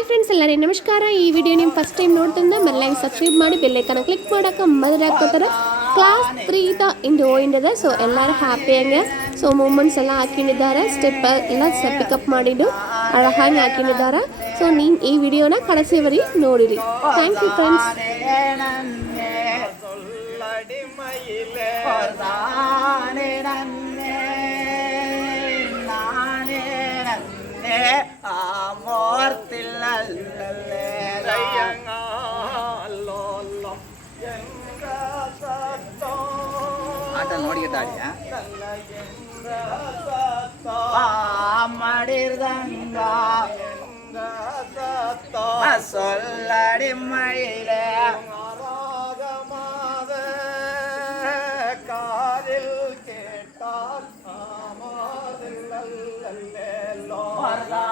Hi friends ಎಲ್ಲರೇ ನಮಸ್ಕಾರ. ಈ video ನೀವು ಫಸ್ಟ್ ಟೈಮ್ ನೋಡ್ತಿಂದ ಮೆಲ್ಲಗೆ ಸಬ್ಸ್ಕ್ರೈಬ್ ಮಾಡಿ ಬೆಲ್ಲೈಕನ ಕ್ಲಿಕ್ ಮಾಡೋಕೆ ಮದುವೆ ಹಾಕೋತಾರೆ ಕ್ಲಾಸ್ ಇಂದ ಇಂದು ಹೋಯಿಂದದ ಸೊ ಎಲ್ಲರೂ ಹ್ಯಾಪಿಯಾಗೆ ಸೊ ಮೂಮೆಂಟ್ಸ್ ಎಲ್ಲ ಹಾಕೊಂಡಿದ್ದಾರೆ ಸ್ಟೆಪ್ ಎಲ್ಲ ಪಿಕಪ್ ಮಾಡಿದ್ದು, ಅಳಹಾಗಿ ಹಾಕೊಂಡಿದ್ದಾರೆ ಸೊ ನೀನು ಈ ವಿಡಿಯೋನ ಕಳಿಸಿವರಿ ನೋಡಿರಿ. Thank you friends ஆமாதில்லோ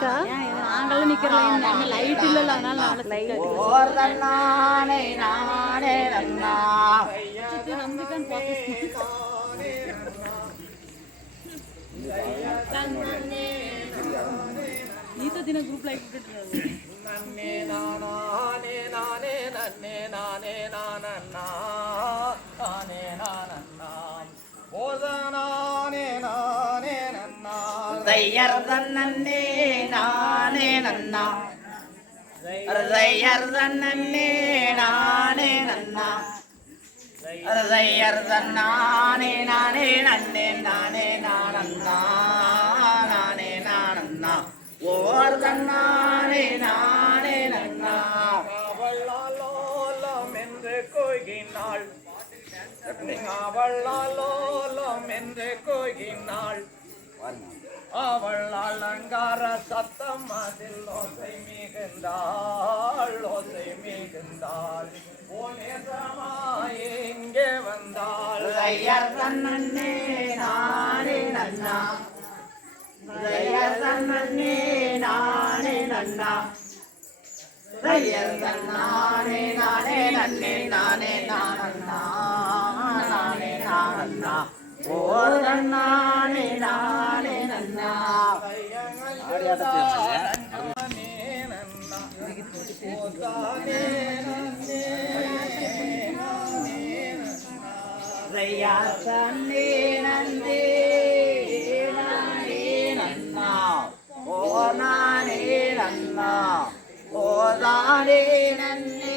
எனக்கா நாங்களும் நிக்கிறோம் லைட் இல்லல அதனால தன்னானே நானே நன்னா நீத்த தின குரூப் லைட் விட்டுட்டு நன்னே நானே நானே நன்னே நானே நானண்ணா. நானே நானண்ணா. போதனானே நானே நன்னா. தையர் தன்னே நானே நன்னா. தையர் தன்னே நானே நன்னா. தையர் தன்னானே நானே நன்னே நானே நானண்ணா நானே நானண்ணா ஓர் தன்னானே நானே நன்னா. அவளாலோலம் என்று கொய்கினாள் அவளாலோலம் என்று கோகினாள். அவள் அலங்கார சத்தம் அதில் ஓசை மிகுந்தாள் ஓசை மிகுந்தாள். இங்கே வந்தாள். ஐயர் தன்னே நானே நன்னா. ஐயர் தன்னே நானே நன்னா. ஐயர் தன்னானே நானே நன்னே நானே நானண்ணா நானே நானண்ணா ஓர் நன்னானே நானே நன்னா ரையா தன்னே நந்தே நானே நன்னா ஓ நானே நன்னா ஓ தானே நன்னே.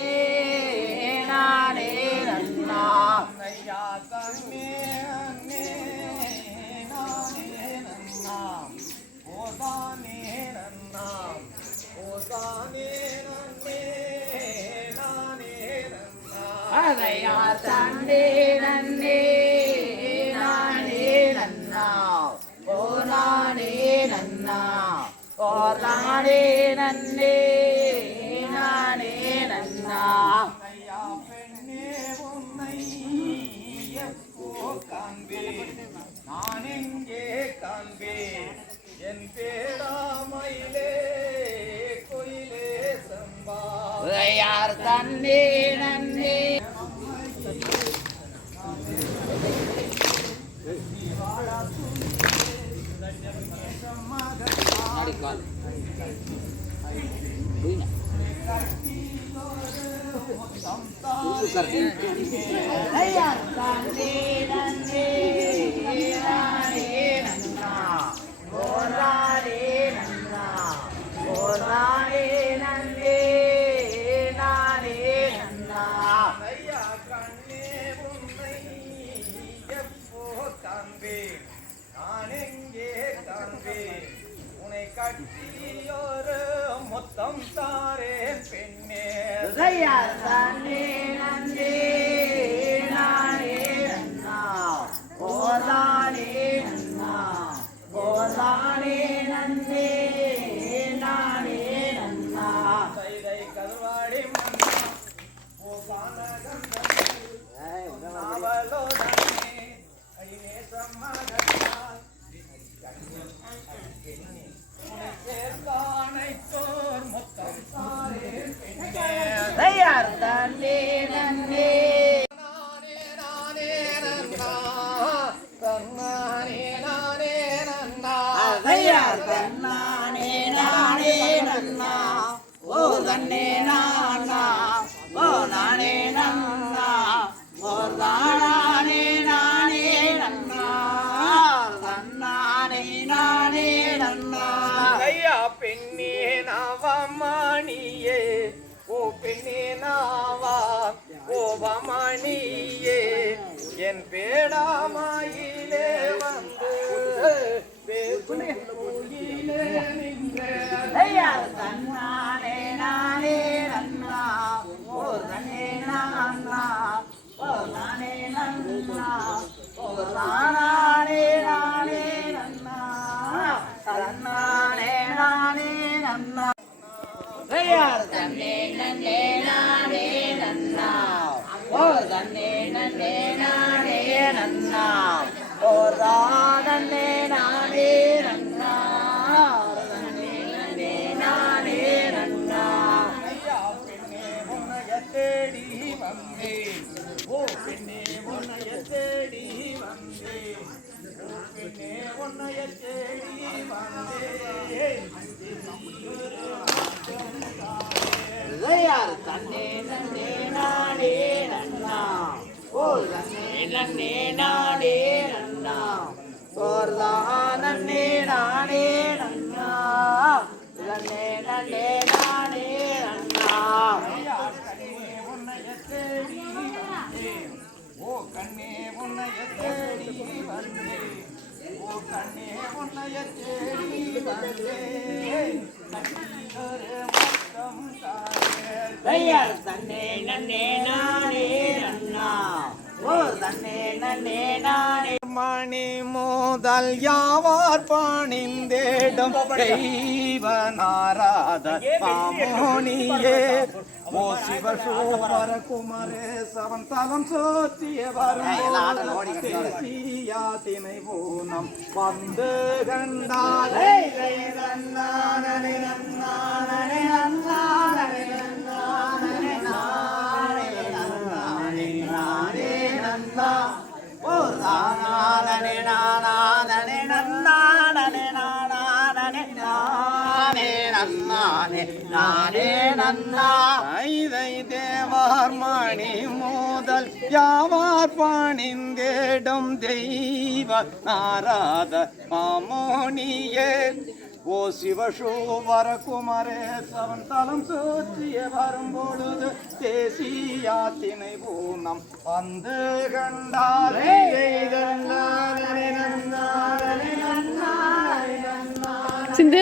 தன்னே நன்னே நானே நன்னா ஓ நானே நன்னா ஓ நானே நன்னே நானே நன்னா ஐயா பெண்ணே உன்னை எப்போ காண்பேன். நான் எங்கே காண்பேன். என் பேடாமையிலே கோயிலே சம்பா. யார் தன்னே நன்னே யார் மணியே என் பேடாமாயிலே வந்து தன்னானே நானே நன்னா ஓ தன்னே நானா ஓ நானே நன்னா ஓ நானே நானே நன்னா தன்னானே நானே நன்னா. ஐயார் தன்னே நன்னே நானே யார் தன்னே நன்னே நாடே நன்னா ஓ தன்னே நன்னே நாடே நன்னா ஓர்தா நன்னே நாடே நன்னா நன்னே நன்னே நாடே நன்னா ஓ கண்ணே உன்னைய தேடி வந்தே ஓ தன்னே நன்னே நானே நன்னா ஓ தன்னே நன்னே நானே மணி மோதல் யாவார் பணிந்தேடும் தெய்வ நாராத பாமோனியே ஓ சிவ சோபர குமரேசவன் தலம் சோத்திய வரும்போதினை பூனம் வந்து கண்டாலே நன்னானே நன்னானே நன்னானே நன்னானே நானே நானே நன்னா ஓ நானே நன்னானே நானே நன்னா ஐதை தேவார் மணி மோதல் யாவார் பணிந்தேடும் தெய்வ நாராத மாமோனியே ஓ சிவசோவர குமரேசவன் தலம் சுற்றிய வரும்பொழுது தேசியாத்தினை பூனம் வந்து கண்டாரே சிந்து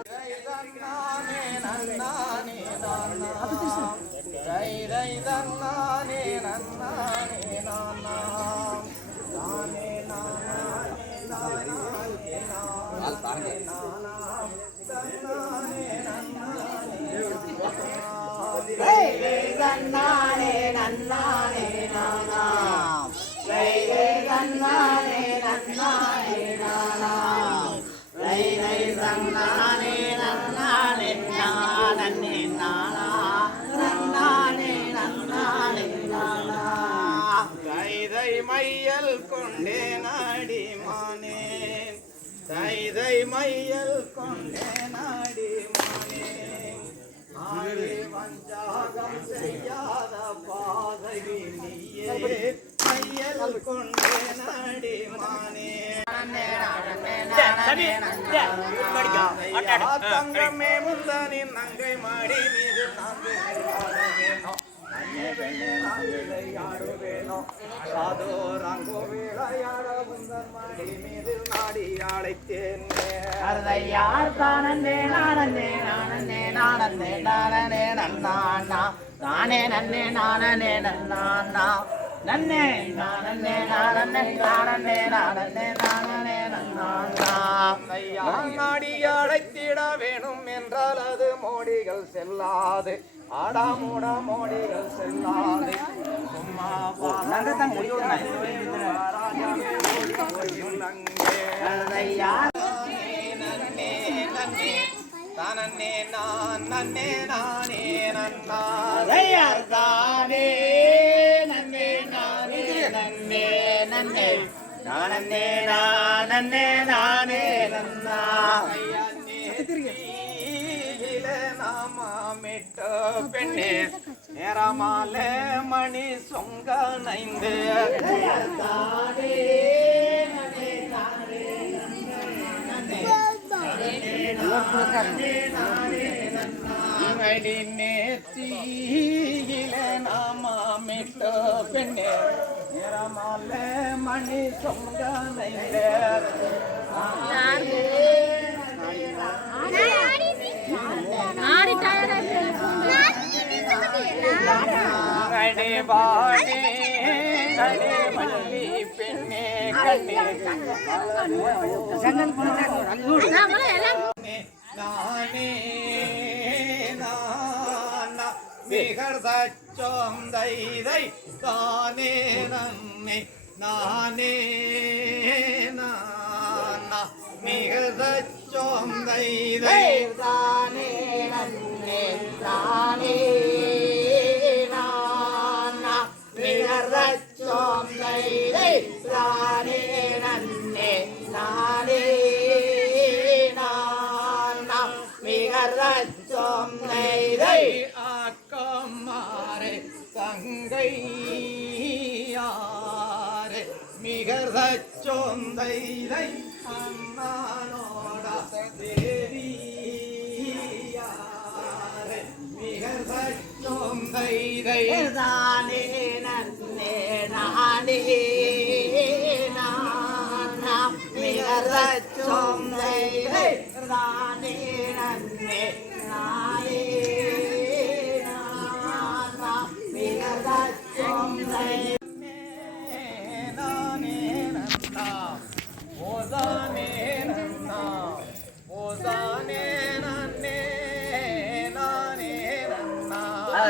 மையல் கொண்டே நாடி மானேன். தைதை மையல் கொண்டே நாடி மானேன். ஆடி வஞ்சாகம் செய்யாத பாதகி நீயே மையல் கொண்டே நாடி மானே தங்கமே முந்தனின் நங்கை மாடி மீது நாங்கள் வேணும் அன்னே பெண்ணே நாங்கள் யாடுவேனோ சாதோராங்கோ மீது நாடி அழைத்தேன் யார் தானே நானே நானே நானே நானே நன்னா நானே நன்னே நானே நன்னே நானே நானே நானே நானே நானே நாடி அழைத்திட வேணும் என்றால் அது மோடிகள் செல்லாது. ஆடாமூட மோடிகள் செல்லாது. சும்மா நன்னே நன்னே நான் நன்னே நானே நன்னார் தானே நன்னே நானே நன்னே நன்னே நானே நானே நானே நன்னா. நாம மிட்ட பெண்ணே நேரமாலே மணி சொங்க நைந்து. நேத்தியிலே நாமமிட்டு பெண்ணே. நேரமாலே மணி சொங்க நைந்து ஆடி டயர்ட் அடி பாடி அடி மல்லி பெண்ணே கண்ணே நம்மள எல்லாம் நானே நானா. மிகர் சச்சோம் தைதை தானே நன்னே நானே நானா மிகர் சச்சோம் தைதை தானே நன்னே நானே மிகரச்சோம் தானே நன்னே நானே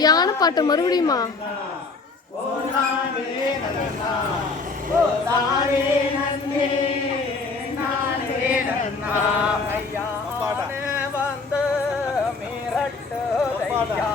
யானை பாட்டு மறுபடியுமா? வந்து மிரட்டுதையா